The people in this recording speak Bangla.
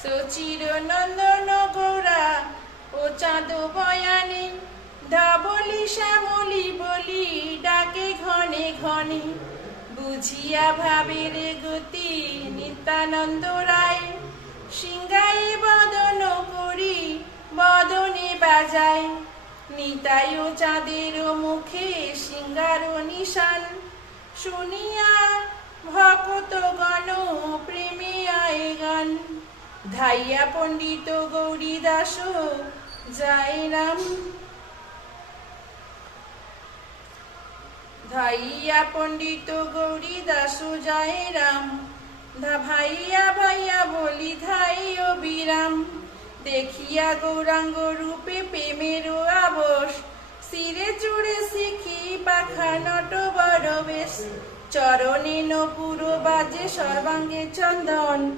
সচির নন্দন গৌরা ও চাঁদ বয়ানে ধবলি শ্যামলি বলি ডাকে ঘনে ঘনে বুঝিয়া ভাবের গতি নিত্যানন্দ রায় সিংহাই বদন করি বদনে বাজায় নিতাই ও চাঁদের মুখে সিংহার নিশান শুনিয়া ভকত গণ প্রেমে আয় গান ধাইয়া পণ্ডিত গৌরী দাস যায় রাম ধাইয়া পণ্ডিত গৌরী দাস যায় রাম ভাইয়া ভাইয়া বলি ধাই অবিরাম দেখিয়া গৌরাঙ্গ রূপে প্রেমের আবশ শিরে চূড়ে শিখি পাখা নট বড় বেশ চরণে নপুর বাজে সর্বাঙ্গে চন্দন